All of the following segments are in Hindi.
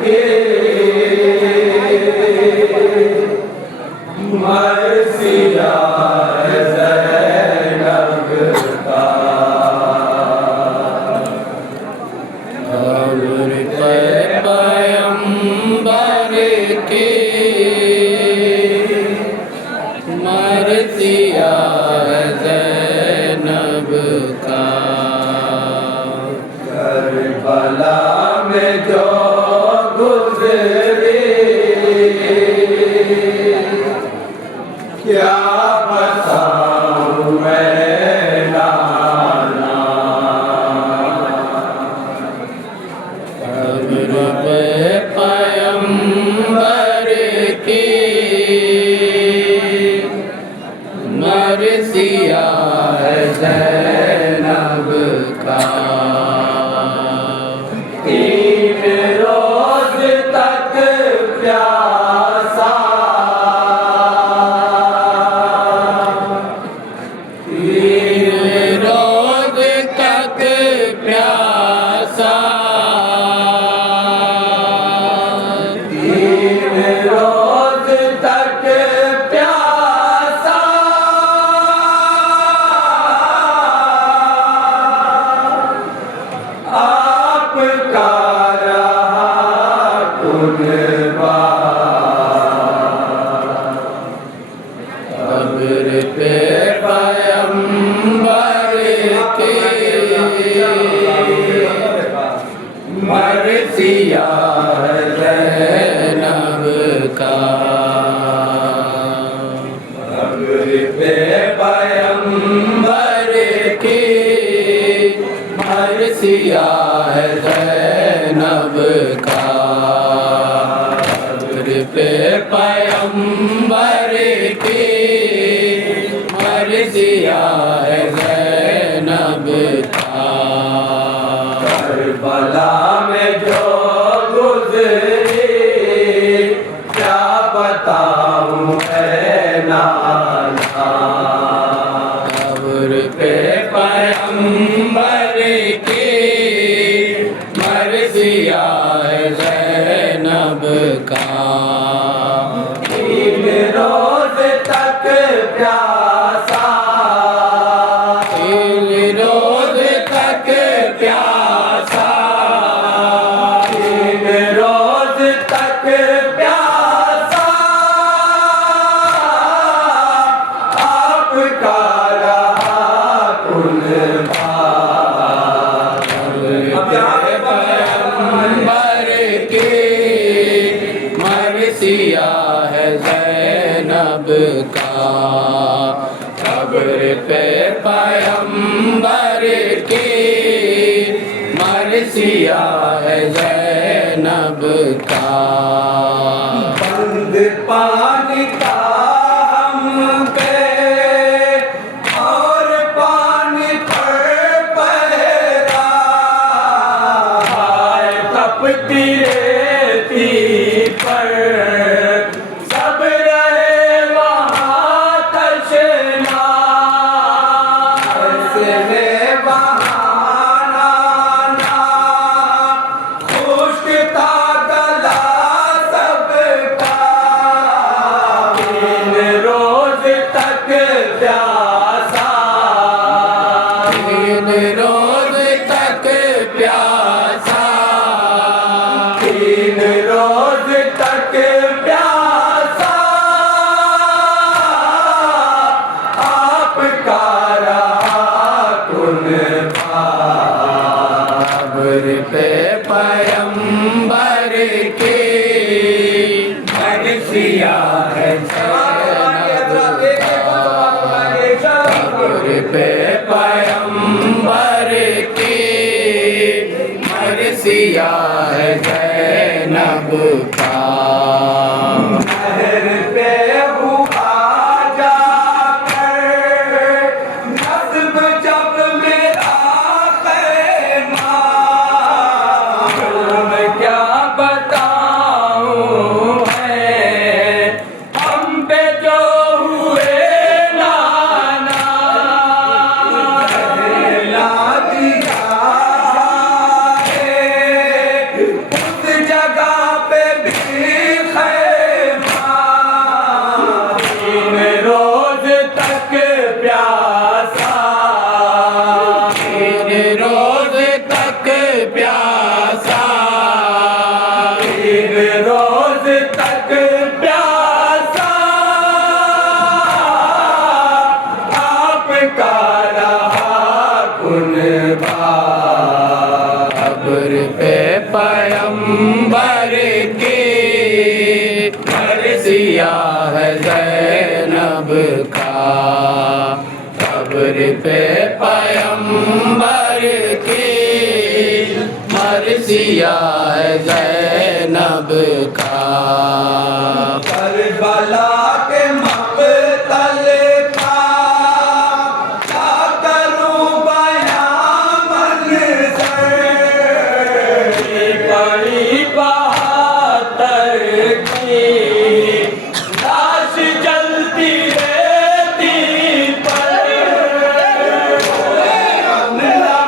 के मरसिया ज़ैनब का कब्र पे पैगंबर के मरसिया ज़ैनब का करबला में जो गुज़रे क्या बताऊं मैं नाना। कब्र पे पैगंबर के मरसिया ज़ैनब का 3 रोज तक प्यासा 3 रोज तक प्यासा 3 रोज तक प्यासा आपका रहा कुर्बान। कब्र पे पैगंबर के मरसिया ज़ैनब का कब्र पे पैगंबर के मरसिया ज़ैनब का कब्र पे पैगंबर के मरसिया ज़ैनब का करबला में जो गुज़रे क्या बताऊं मैं नाना। कब्र पे पैगंबर के मरसिया ज़ैनब का 3 रोज तक प्यासा 3 रोज तक प्यासा 3 रोज तक प्यासा आपका रहा कुर्बान। पैगंबर के मरसिया ज़ैनब का कब्र पे पैगंबर के मरसिया ज़ैनब का बंद पानी का हम पे और पानी पर पहरा हाय तपती रेती पर सब रहे वहाँ तशना ऐसे में बहाना ना खुश्क था गला सबका 3 रोज तक प्यासा 3 रोज तक प्यासा 3 रोज तक प्यासा आपका रहा कुर्बान। कब्र पे पैगंबर के मरसिया ज़ैनब का कब्र पे पैगंबर के मरसिया ज़ैनब का महर पे हुआ जाकर नस्ब जब मेरा ख़ैमा मैं क्या बताऊं है हम पे जो हुए नाना। ला दिया है पैगंबर की मर्सिया है ज़ैनब का कब्र पे पैगंबर की मर्सिया है ज़ैनब का करबला के मक़तल का क्या करूं बयां मंज़र बड़ी बहादुर की लाश जलती रहती पर हमला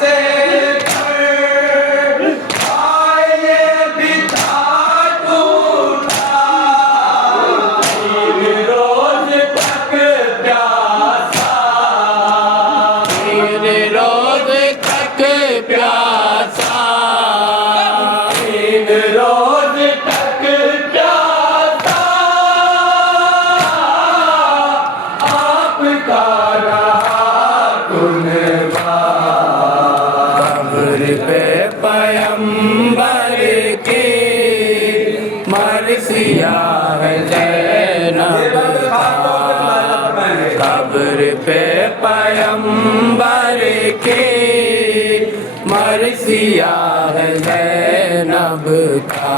से आए भी था टूटा रोज तक प्यासा तीन रोज तक प्यासा तीन रोज तक प्यासा आपका रहा कुर्बान कब्र पे पैगंबर की मर्सिया है ज़ैनब का कब्र पे पैगंबर की मर्सिया है ज़ैनब का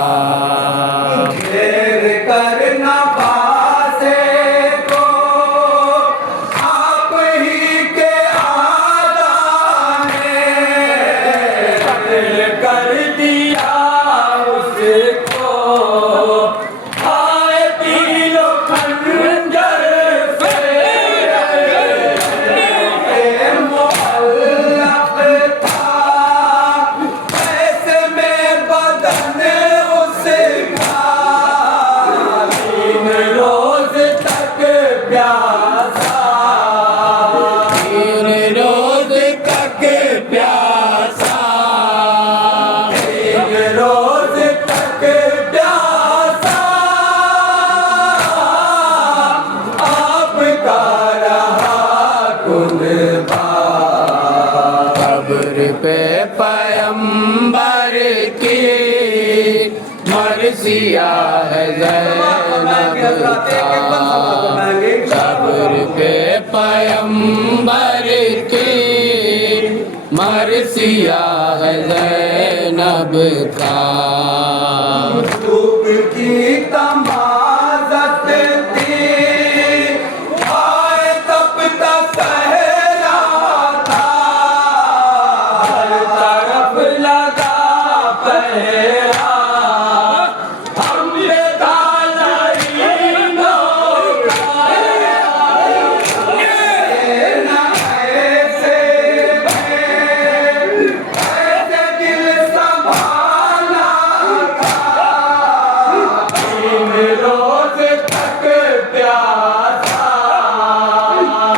देर करना बासे को आप ही के आदाने कत्ल कर दिया उसको आए तीनों खंजर से मुअल्लक़ था ऐसे में बदन उसका तीन रोज तक प्यासा तीन रोज तक प्यासा तीन रोज तक प्यासा आपका रहा कुर्बान कब्र पे पैगंबर की मर्सिया है ज़ैनब का कब्र पे पैगंबर की मर्सिया है ज़ैनब का धूप की तमाज़त थी आए तपता सहरा था हर तरफ लगा पहरा हम पे तालीमों का न ऐसे ऐसे दिल संभाला था तीन रोज तक प्यासा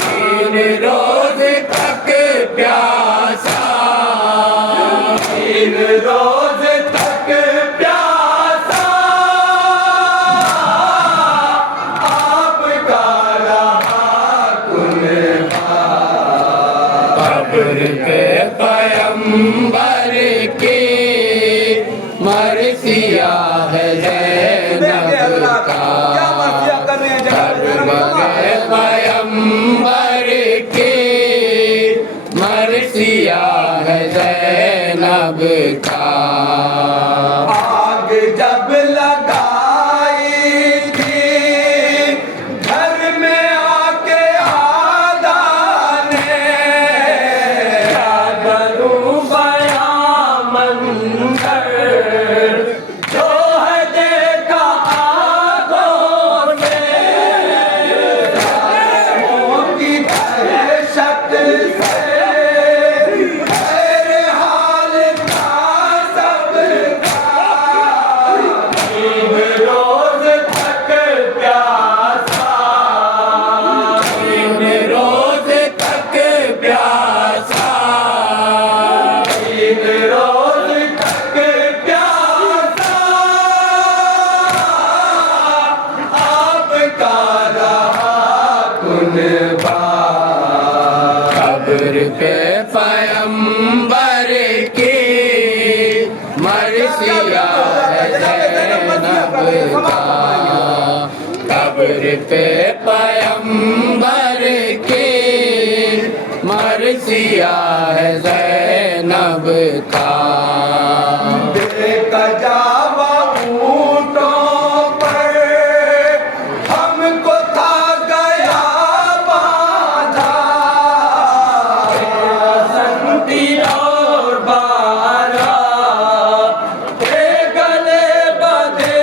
तीन रोज तक प्यासा तीन रोज तक प्यासा आपका रहा कुर्बान कब्र पे पैगंबर की मर्सिया है ज़ैनब का कब्र पे पैगंबर की मर्सिया है ज़ैनब का आग जब लगाई थी घर में आके आदाने क्या करूं बयां मंजर जो है देखा आँखों से जालिमों की दहशत से मेरे हाल का सबका तीन रोज तक प्यासा तीन रोज तक प्यासा तीन रोज तक प्यासा मरसिया है ज़ैनब का कब्र पे पैगंबर के मरसिया है ज़ैनब का देखा जावा ऊंटों पर हमको था गया बाधा संती और बारा के गले बधे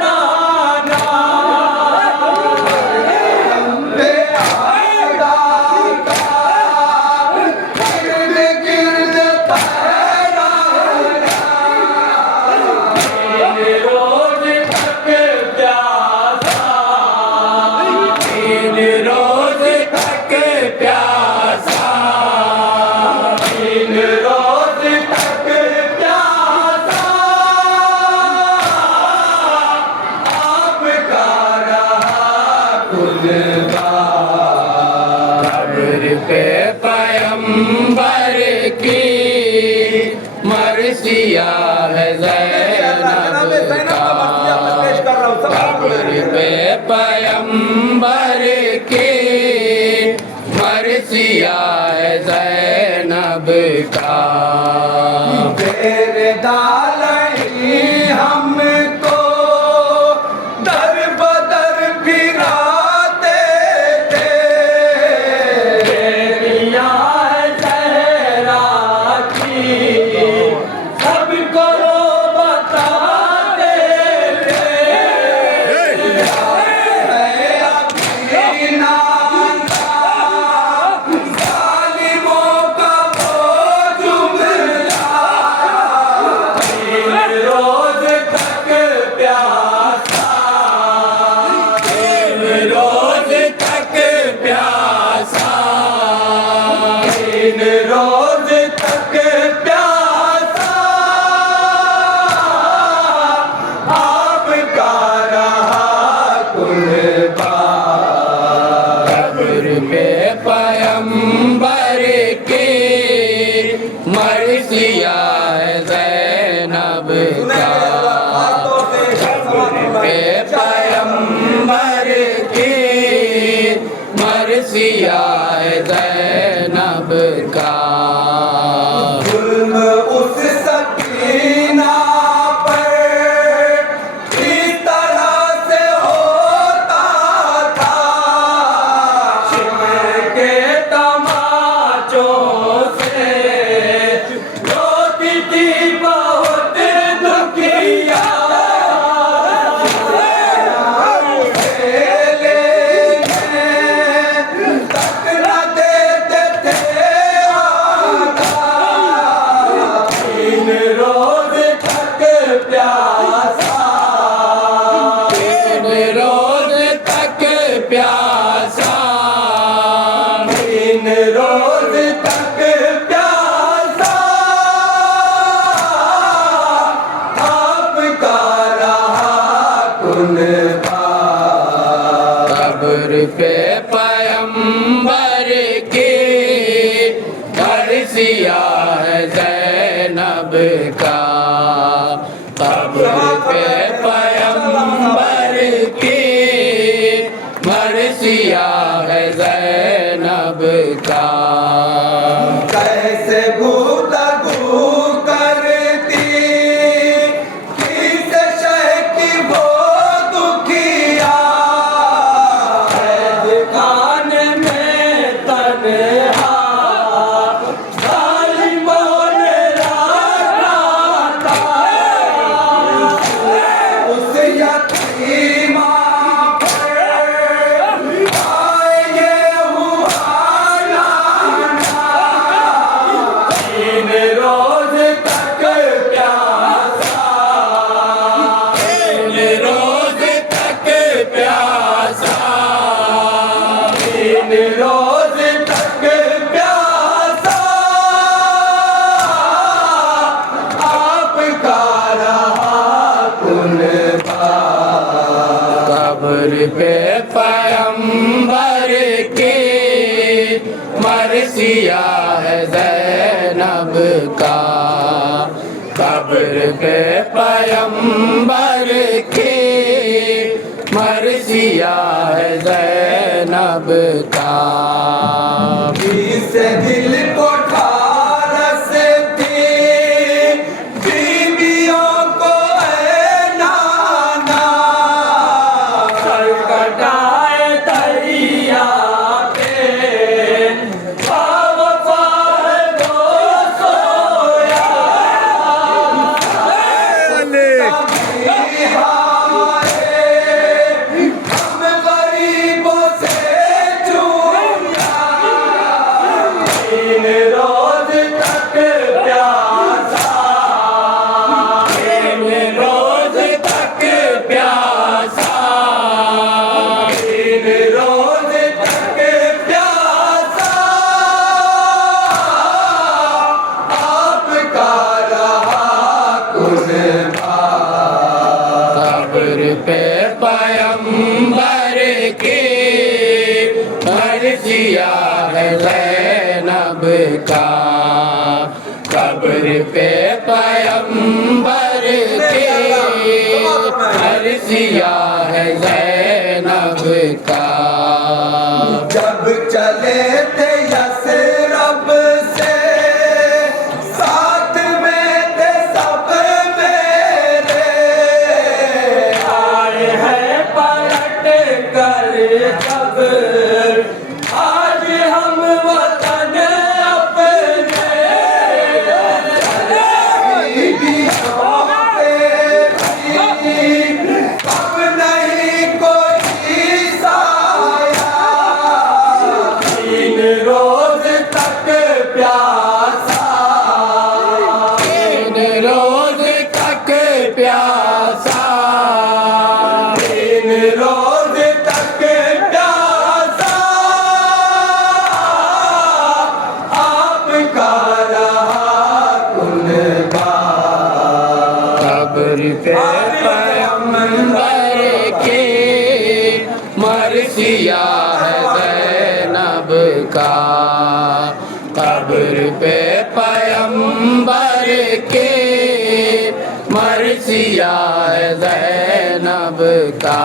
नाना बे आड़ा का गिर्द गिर्द पहरा रोज तक प्यासा तीन रोज तक प्यासा तीन रोज तक प्यासा आपका रहा कुर्बान कब्र पे पैगंबर की मरसिया है ज़ैनब का कब्र पे पैगंबर की मरसिया है ज़ैनब का तेरे दालई हमको दर बदर फिराते थे तेरिया चेहरा की सबको बताते थे जालिमों का वो जुमला रोज तक प्यासा रोज तक प्यासा तीन रोज तक प्यासा आपका रहा कुर्बान कब्र पे पैगंबर के मरसिया है ज़ैनब का पे पैगंबर की मरसिया है ज़ैनब का जुल्म उस सकीना पर इस तरह से होता था शिमर के तमाचों से रोती थी बहुत दुखिया तक न देते थे तीन रोज तक प्यासा तीन रोज तक प्यासा तीन रोज तक प्यासा आपका रहा कुर्बान कब्र पे पैगंबर की मरसिया है ज़ैनब का कब्र पे पैगंबर की मरसिया है ज़ैनब का कैसे गुफ्तगू करती किस शह की वो दुखिया कैद खाने में तन्हा जालिमों ने रखा था उस यतीमा पर आए ये हुआ लाना तीन रोज तक प्यासा तीन रोज तक प्यासा तीन रोज तक प्यासा आपका रहा कुर्बान कब्र पे पैगंबर की मरसिया है ज़ैनब का कब्र पे पैगंबर की मर्सिया है ज़ैनब का। इस दिल को ठारसती बीवियों को है नाना, सर कटाए तरिया पे बावफा है वो सोया। कभी हाय हम गरीबों से चूमिया, तीन रोज तक प्यासा, तीन रोज तक प्यासा, तीन रोज तक प्यासा आपका रहा कुर्बान। कब्र पे पैगंबर की मर्सिया है ज़ैनब का। कब्र पे पैगंबर की मर्सिया है ज़ैनब का। जब चले थे यसरब से साथ में थे सब मेरे, आए हैं पलट कर जब आज हम वतन अपने। बीवियों पे भी अब नहीं कोई साया, तीन रोज तक प्यासा, तीन रोज तक प्यासा, तीन रोज तक प्यासा आपका रहा कुर्बान। कब्र पे पैगंबर की मर्सिया है ज़ैनब का। कब्र पे पैगंबर की मर्सिया है ज़ैनब का।